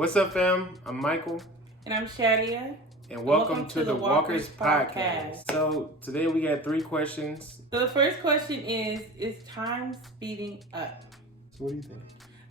What's up, fam? I'm Michael. And I'm Shadia. And welcome to the Walkers Podcast. So today we got 3 questions. So the first question is time speeding up? So what do you think?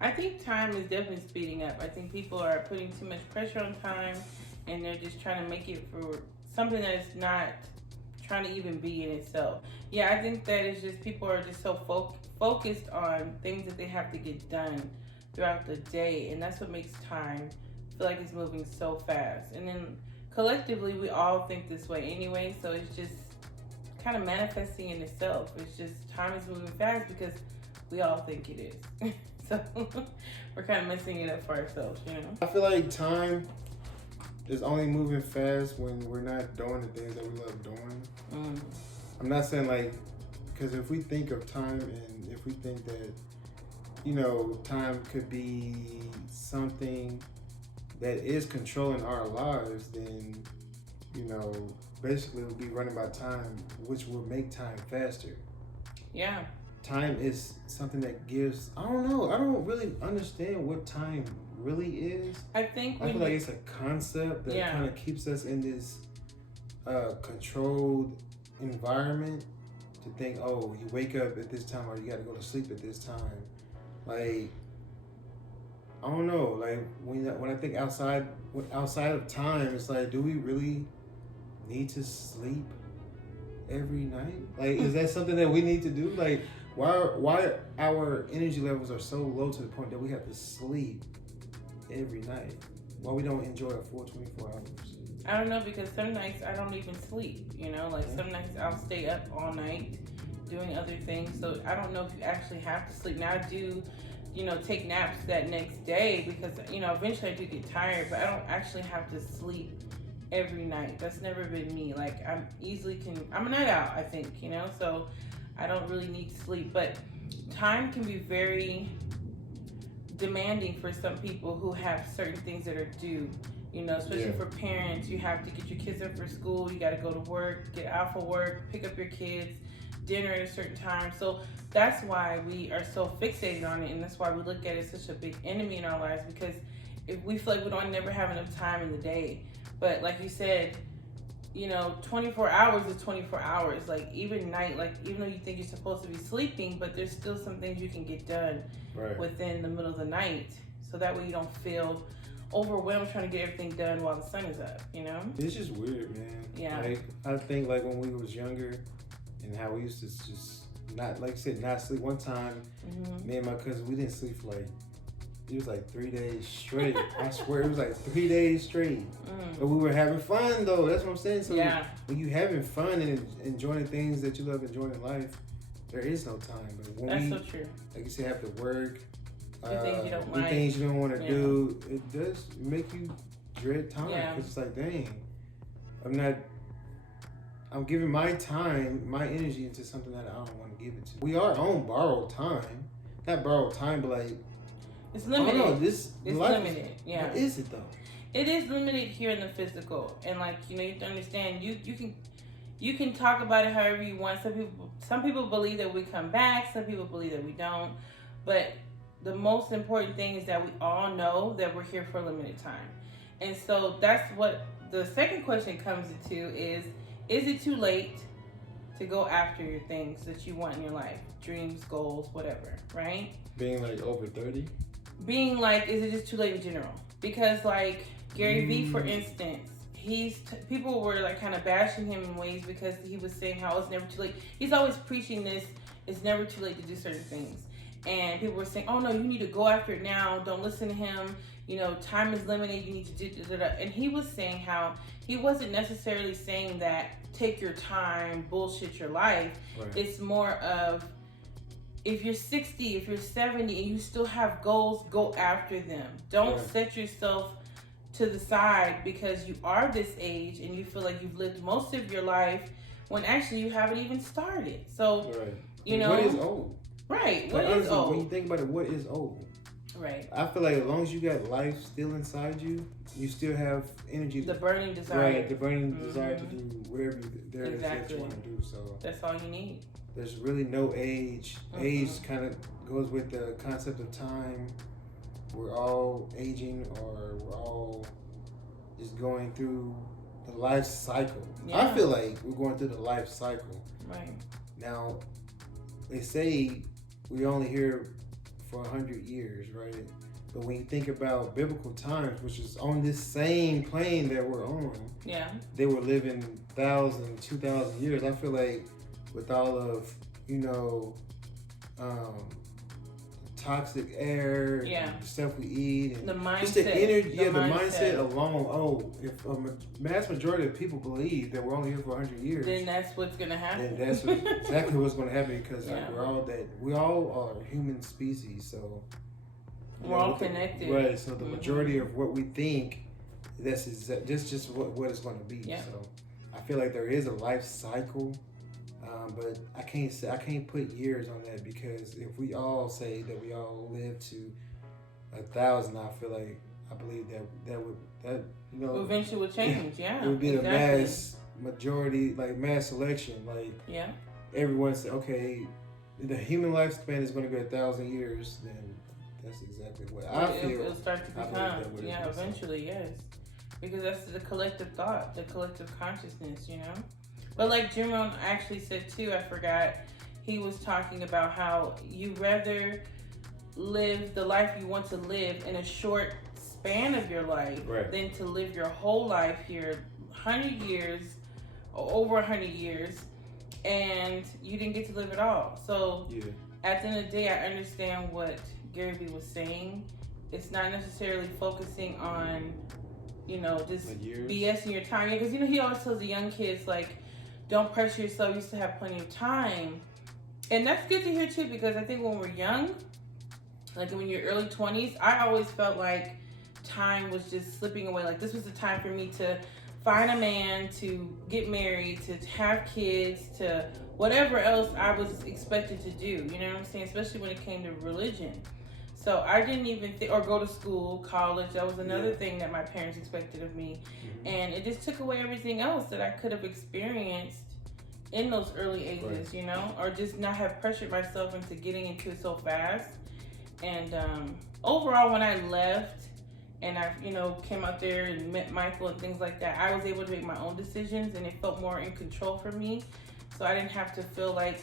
I think time is definitely speeding up. I think people are putting too much pressure on time and they're just trying to make it for something that is not trying to even be in itself. Yeah, I think that it's just people are just so focused on things that they have to get done throughout the day, and that's what makes time feel like it's moving so fast. And then collectively we all think this way anyway, so it's just kind of manifesting in itself. It's just time is moving fast because we all think it is. So we're kind of messing it up for ourselves, you know. I feel like time is only moving fast when we're not doing the things that we love doing. I'm not saying like, because if we think of time and if we think that, you know, time could be something that is controlling our lives, then, you know, basically we'll be running by time, which will make time faster. Yeah. Time is something that gives, I don't know, I don't really understand what time really is. I feel like it's a concept that kind of keeps us in this controlled environment to think, oh, you wake up at this time or you got to go to sleep at this time. Like, I don't know. Like when I think outside of time, it's like, do we really need to sleep every night? Like, is that something that we need to do? Like, why our energy levels are so low to the point that we have to sleep every night? Why we don't enjoy a full 24 hours? I don't know, because some nights I don't even sleep, you know, like some nights I'll stay up all night doing other things. So I don't know if you actually have to sleep. Now I do, you know, take naps that next day because, you know, eventually I do get tired, but I don't actually have to sleep every night. That's never been me. Like I'm a night out, I think, you know, so I don't really need sleep. But time can be very demanding for some people who have certain things that are due, you know, especially for parents. You have to get your kids up for school, you got to go to work, get out for work, pick up your kids, dinner at a certain time. So that's why we are so fixated on it, and that's why we look at it as such a big enemy in our lives, because if we feel like we don't never have enough time in the day. But like you said, you know, 24 hours is 24 hours. Like even night, like even though you think you're supposed to be sleeping, but there's still some things you can get done within the middle of the night, so that way you don't feel overwhelmed trying to get everything done while the sun is up, you know? It's just weird, man. Yeah. Like I think like when we was younger and how we used to just not, like I said, not sleep. One time, me and my cousin, we didn't sleep for like, it was like 3 days straight. I swear, it was like 3 days straight. But we were having fun though, that's what I'm saying. So when you having fun and enjoying the things that you love enjoying in life, there is no time. But when so true. Like you said, have to work, do things you don't do like, things you don't want to do, it does make you dread time. Because it's like, dang, I'm giving my time, my energy into something that I don't want to give it to. We are on borrowed time. Not borrowed time, but like, it's limited. I don't know, it's limited. Yeah. What is it though? It is limited here in the physical, and like, you know, you have to understand. You can talk about it however you want. Some people believe that we come back. Some people believe that we don't. But the most important thing is that we all know that we're here for a limited time, and so that's what the second question comes into is it too late to go after your things that you want in your life? Dreams, goals, whatever, right? Being like over 30? Being like, is it just too late in general? Because like Gary Vee, for instance, people were like kind of bashing him in ways because he was saying how it's never too late. He's always preaching this, it's never too late to do certain things. And people were saying, oh no, you need to go after it now. Don't listen to him. You know, time is limited. You need to do that. And he was saying how he wasn't necessarily saying that take your time, bullshit your life. Right. It's more of, if you're 60, if you're 70 and you still have goals, go after them. Don't set yourself to the side because you are this age and you feel like you've lived most of your life when actually you haven't even started. So, you know. What is old? Right. What is old? When you think about it, what is old? Right. I feel like as long as you got life still inside you, you still have energy. The burning desire. Right, the burning desire to do whatever there is that you want to do. So that's all you need. There's really no age. Age kind of goes with the concept of time. we're all aging or we're all just going through the life cycle. Yeah. I feel like we're going through the life cycle. Right. Now, they say we only here for 100 years, right? But when you think about biblical times, which is on this same plane that we're on, yeah, they were living 1,000, 2,000 years. I feel like with all of, toxic air, yeah, and the stuff we eat, and the mindset, just the energy, the mindset alone. Oh, if a mass majority of people believe that we're only here for 100 years, then that's what's gonna happen. Then that's exactly what's going to happen because like, we all are human species, so we're all connected, right? So the majority of what we think, that's just what it's going to be. Yeah. So I feel like there is a life cycle. But I can't put years on that because if we all say that we all live to 1,000, I believe that eventually would change. Yeah, it would be the mass majority, like mass selection. Like everyone say, okay, the human lifespan is going to be 1,000 years. Then that's exactly what I feel. It'll start to become. Yeah, eventually, yes, because that's the collective thought, the collective consciousness. But like Jim Rohn actually said too, I forgot, he was talking about how you rather live the life you want to live in a short span of your life than to live your whole life here 100 years or over 100 years and you didn't get to live it all. So at the end of the day, I understand what Gary Vee was saying. It's not necessarily focusing on, just BSing your time. Because, he always tells the young kids, like, don't pressure yourself. You still have plenty of time. And that's good to hear, too, because I think when we're young, like when you're early 20s, I always felt like time was just slipping away. Like this was the time for me to find a man, to get married, to have kids, to whatever else I was expected to do. You know what I'm saying? Especially when it came to religion. So I didn't even think, or go to school, college. That was another thing that my parents expected of me. Mm-hmm. And it just took away everything else that I could have experienced in those early ages, or just not have pressured myself into getting into it so fast. And overall, when I left and I, came out there and met Michael and things like that, I was able to make my own decisions and it felt more in control for me. So I didn't have to feel like,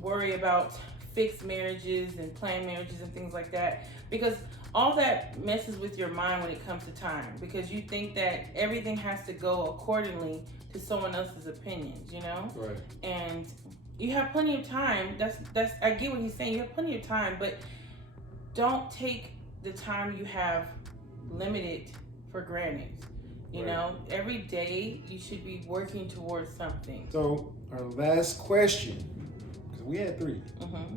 worry about fixed marriages and planned marriages and things like that, because all that messes with your mind when it comes to time, because you think that everything has to go accordingly to someone else's opinions, Right. And you have plenty of time. That's I get what he's saying. You have plenty of time, but don't take the time you have limited for granted. You know, every day you should be working towards something. So our last question, because we had 3. Mm-hmm.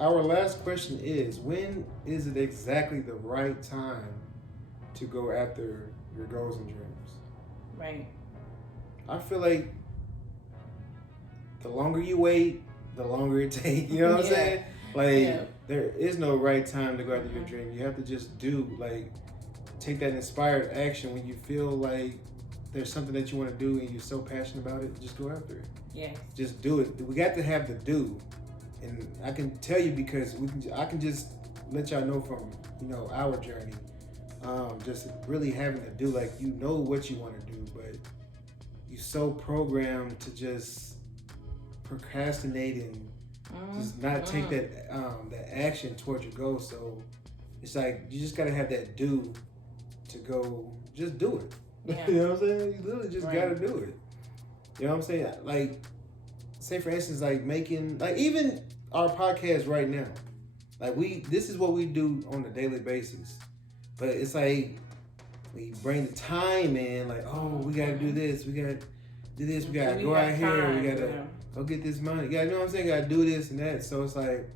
Our last question is, when is it exactly the right time to go after your goals and dreams? Right. I feel like the longer you wait, the longer it takes. You know what I'm saying? Like, there is no right time to go after your dream. You have to just take that inspired action when you feel like there's something that you want to do and you're so passionate about it. Just go after it. Yes. Just do it. We got to have the do. And I can tell you because I can just let y'all know from, our journey. Just really having to do, what you want to do, but you're so programmed to just procrastinate and just not take that action towards your goal. So it's like you just gotta have that do to go. Just do it. Yeah. You know what I'm saying? You literally just gotta do it. You know what I'm saying? Like, say for instance, making even our podcast right now. This is what we do on a daily basis. But it's like we bring the time in. We gotta do this. We gotta do this. We gotta go out here. We gotta go get this money. You know what I'm saying? Gotta do this and that. So it's like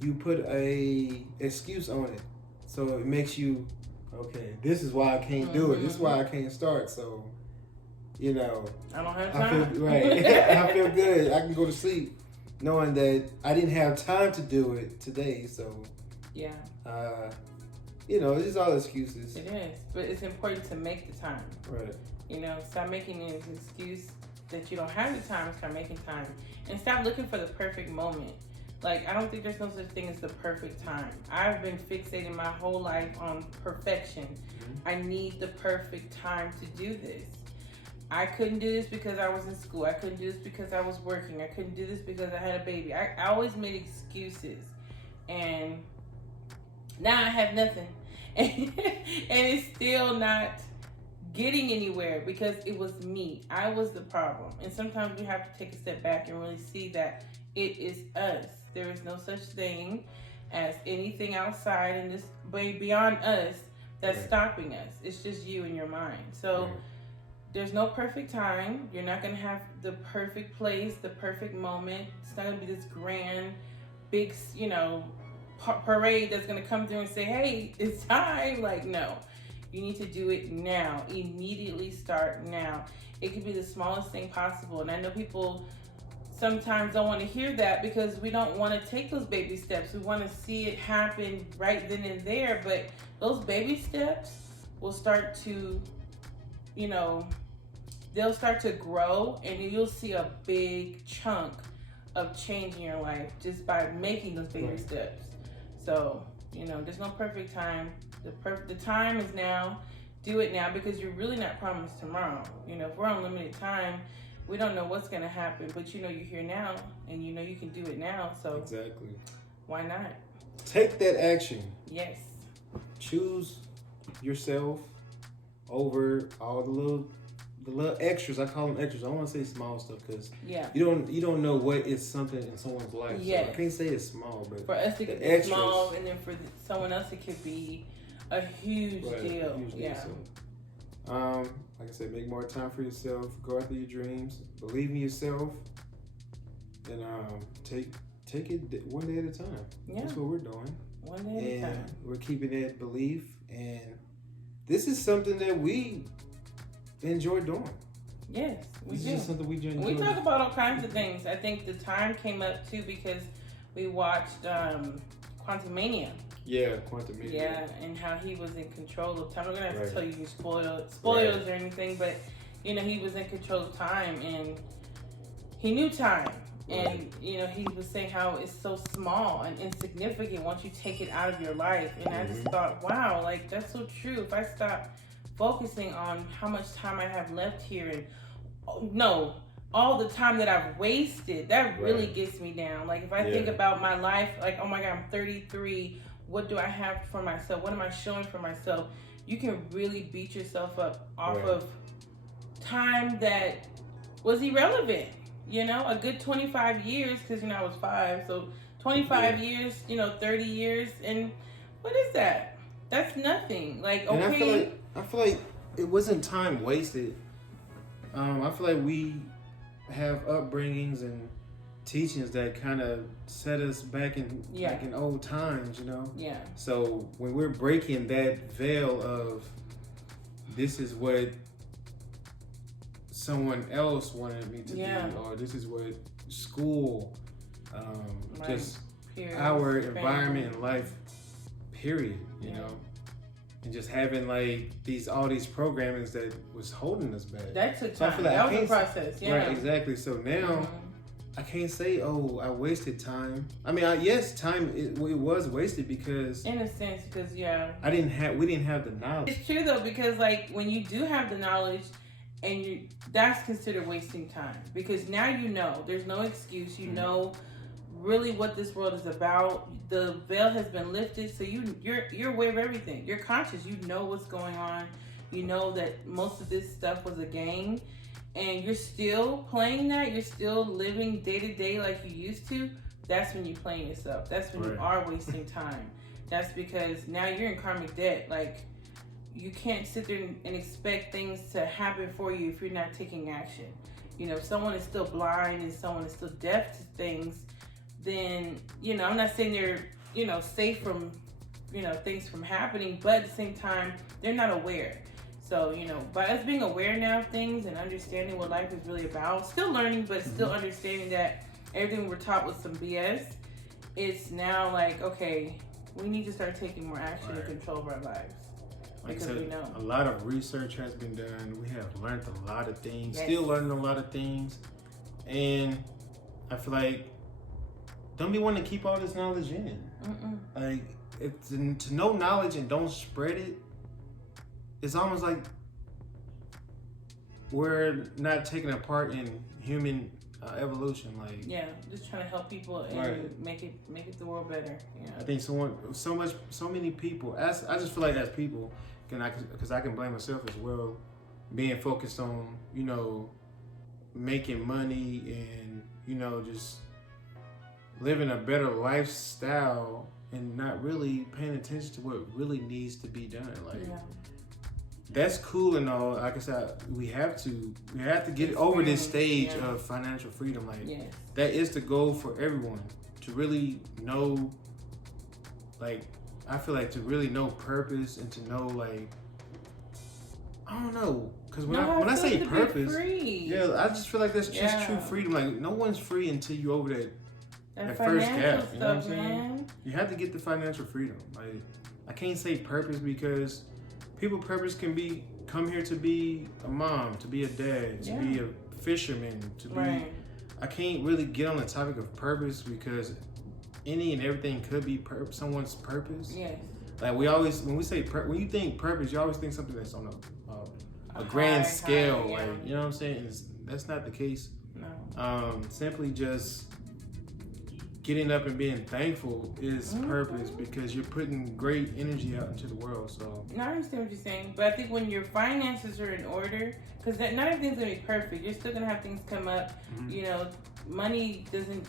you put a excuse on it. So it makes you, okay, this is why I can't do it. This is why I can't start. So, I don't have time. I feel good. I can go to sleep knowing that I didn't have time to do it today. So, it's just all excuses. It is. But it's important to make the time. Right. Stop making it an excuse that you don't have the time. Start making time. And stop looking for the perfect moment. Like, I don't think there's no such thing as the perfect time. I've been fixating my whole life on perfection. I need the perfect time to do this. I couldn't do this because I was in school. I couldn't do this because I was working. I couldn't do this because I had a baby. I always made excuses. And now I have nothing. And it's still not getting anywhere because it was me. I was the problem. And sometimes we have to take a step back and really see that it is us. There is no such thing as anything outside and this beyond us that's stopping us. It's just you and your mind. So there's no perfect time. You're not going to have the perfect place, the perfect moment. It's not going to be this grand, big, parade that's going to come through and say, hey, it's time. Like, no. You need to do it now. Immediately start now. It could be the smallest thing possible. And I know people sometimes don't want to hear that because we don't want to take those baby steps. We want to see it happen right then and there. But those baby steps will start to, they'll start to grow and you'll see a big chunk of change in your life just by making those baby steps. So, there's no perfect time. The time is now. Do it now because you're really not promised tomorrow. If we're on limited time, we don't know what's going to happen, but you're here now and you can do it now. So exactly. Why not? Take that action. Yes. Choose yourself over all the little extras. I call them extras. I don't want to say small stuff because you don't know what is something in someone's life. Yes. So I can't say it's small, but for us it could be small, and then for someone else it could be a huge deal. So, like I said, make more time for yourself. Go after your dreams. Believe in yourself, and take it one day at a time. Yeah. That's what we're doing. One day at a time. We're keeping that belief, and this is something that we enjoy doing. Yes, we do. This is just something we enjoy. We talk about all kinds of things. I think the time came up too because we watched Quantumania. Yeah, Quantumania. Yeah, and how he was in control of time. I'm gonna have to tell you spoilers or anything, but he was in control of time and he knew time. And he was saying how it's so small and insignificant once you take it out of your life. And I just thought, wow, like that's so true. If I stop focusing on how much time I have left here and all the time that I've wasted, that really gets me down. Like if I think about my life, like, oh my God, I'm 33. What do I have for myself? What am I showing for myself? You can really beat yourself up off of time that was irrelevant. A good 25 years, because I was 5, so 25 years, 30 years, and what is that? That's nothing. Like, okay. And I feel like it wasn't time wasted. I feel like we have upbringings and teachings that kind of set us back in like in old times, Yeah. So when we're breaking that veil of this is what someone else wanted me to do, or this is what school, just our environment and life, period, you know, and just having like all these programmings that was holding us back. That took time. So that was a process. Yeah. Right, exactly. So now I can't say, oh, I wasted time. I mean, yes, time it was wasted because in a sense, because we didn't have the knowledge. It's true though, because like when you do have the knowledge, and that's considered wasting time because now there's no excuse. You know really what this world is about. The veil has been lifted, so you're aware of everything. You're conscious. You know what's going on. You know that most of this stuff was a game, and you're still playing that. You're still living day to day like you used to. That's when you're playing yourself. That's when you are wasting time. That's because now you're in karmic debt. Like, you can't sit there and expect things to happen for you if you're not taking action. If someone is still blind and someone is still deaf to things, then, I'm not saying they're, safe from, things from happening, but at the same time, they're not aware. So, by us being aware now of things and understanding what life is really about, still learning, but still understanding that everything we're taught was some BS, it's now like, okay, we need to start taking more action and control of our lives. Like I said, a lot of research has been done. We have learned a lot of things, still learning a lot of things. And I feel like don't be wanting to keep all this knowledge in. Mm-mm. Like, if to know knowledge and don't spread it, it's almost like we're not taking a part in human evolution. Like, yeah, just trying to help people and right. make it the world better. Yeah. I think so many people. I just feel like as people, because I can blame myself as well, being focused on making money and just living a better lifestyle and not really paying attention to what really needs to be done. Like, that's cool and all. Like I said, we have to get over this stage of financial freedom. Like, that is the goal for everyone, to really know. Like, I feel like to really know purpose and to know, like, I don't know, because when I say purpose, I just feel like that's just true freedom. Like, no one's free until you over that first gap. You know what I'm saying? You have to get the financial freedom. Like, I can't say purpose because people purpose can come here to be a mom, to be a dad, to be a fisherman, to be. I can't really get on the topic of purpose because any and everything could be someone's purpose. Yes. Like, when you think purpose, you always think something that's on a grand scale. Like, you know what I'm saying? That's not the case. No. Simply just getting up and being thankful is purpose, because you're putting great energy out into the world. So I understand what you're saying, but I think when your finances are in order, because not everything's gonna be perfect. You're still gonna have things come up. Money doesn't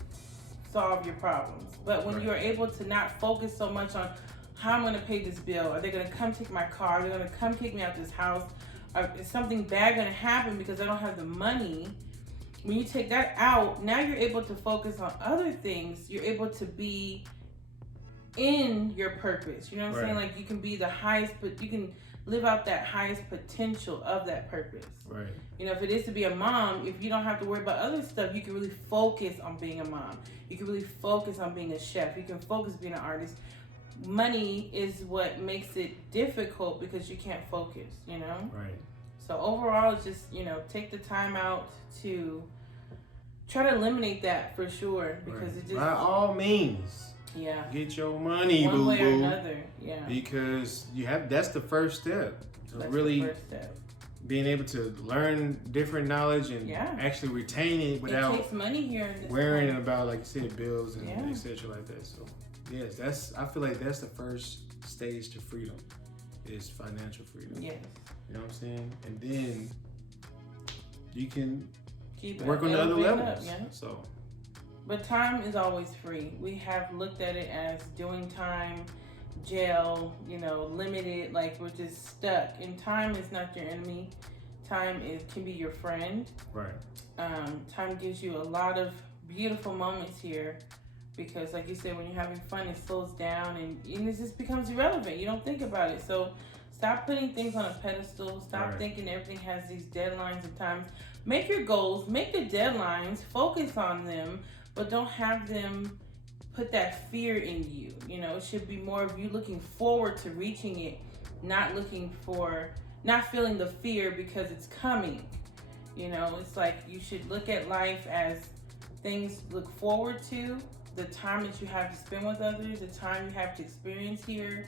solve your problems, but when you're able to not focus so much on how I'm gonna pay this bill, are they gonna come take my car? Are they gonna come kick me out this house? Is something bad gonna happen because I don't have the money? When you take that out, now you're able to focus on other things. You're able to be in your purpose. You know what I'm saying? Like, you can be the highest, but you can live out that highest potential of that purpose. Right. If it is to be a mom, if you don't have to worry about other stuff, you can really focus on being a mom. You can really focus on being a chef. You can focus being an artist. Money is what makes it difficult because you can't focus, Right. So overall, it's just, take the time out to try to eliminate that for sure, because it just, by all means, get your money, one way or another, because that's the first step. That's really the first step. Being able to learn different knowledge and actually retain it without it takes money here worrying about, like you said, bills and etc. like that. So yes, I feel like that's the first stage to freedom, is financial freedom. Yes. You know what I'm saying? And then you can work on the other levels. So, but time is always free. We have looked at it as doing time, jail, limited, like we're just stuck. And time is not your enemy. Time can be your friend. Right. Time gives you a lot of beautiful moments here, because like you said, when you're having fun, it slows down and it just becomes irrelevant. You don't think about it. So stop putting things on a pedestal. Stop thinking everything has these deadlines and times. Make your goals, make the deadlines, focus on them, but don't have them put that fear in you. It should be more of you looking forward to reaching it, not feeling the fear because it's coming. It's like you should look at life as things to look forward to, the time that you have to spend with others, the time you have to experience here,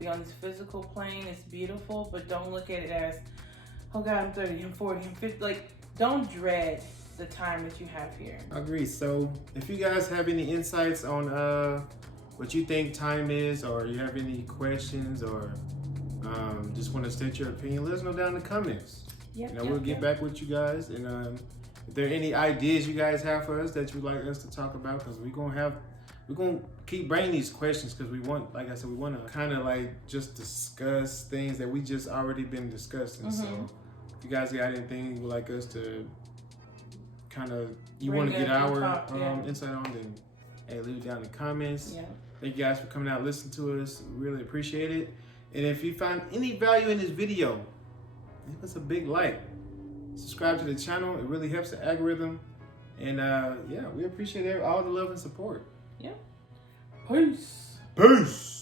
be on this physical plane. It's beautiful, but don't look at it as, oh God, I'm 30, I'm 40, I'm 50. Like, don't dread the time that you have here. I agree. So if you guys have any insights on what you think time is, or you have any questions, or just want to state your opinion, let us know down in the comments. We'll get back with you guys. And if there are any ideas you guys have for us that you'd like us to talk about, because we're gonna keep bringing these questions, because we want, like I said, we want to kind of like just discuss things that we just already been discussing. So if you guys got anything you would like us to kind of, you want to get our insight on, then hey, leave it down in the comments. Thank you guys for coming out and listening to us. We really appreciate it. And if you find any value in this video, give us a big like. Subscribe to the channel. It really helps the algorithm. And we appreciate all the love and support. Yeah. Peace. Peace.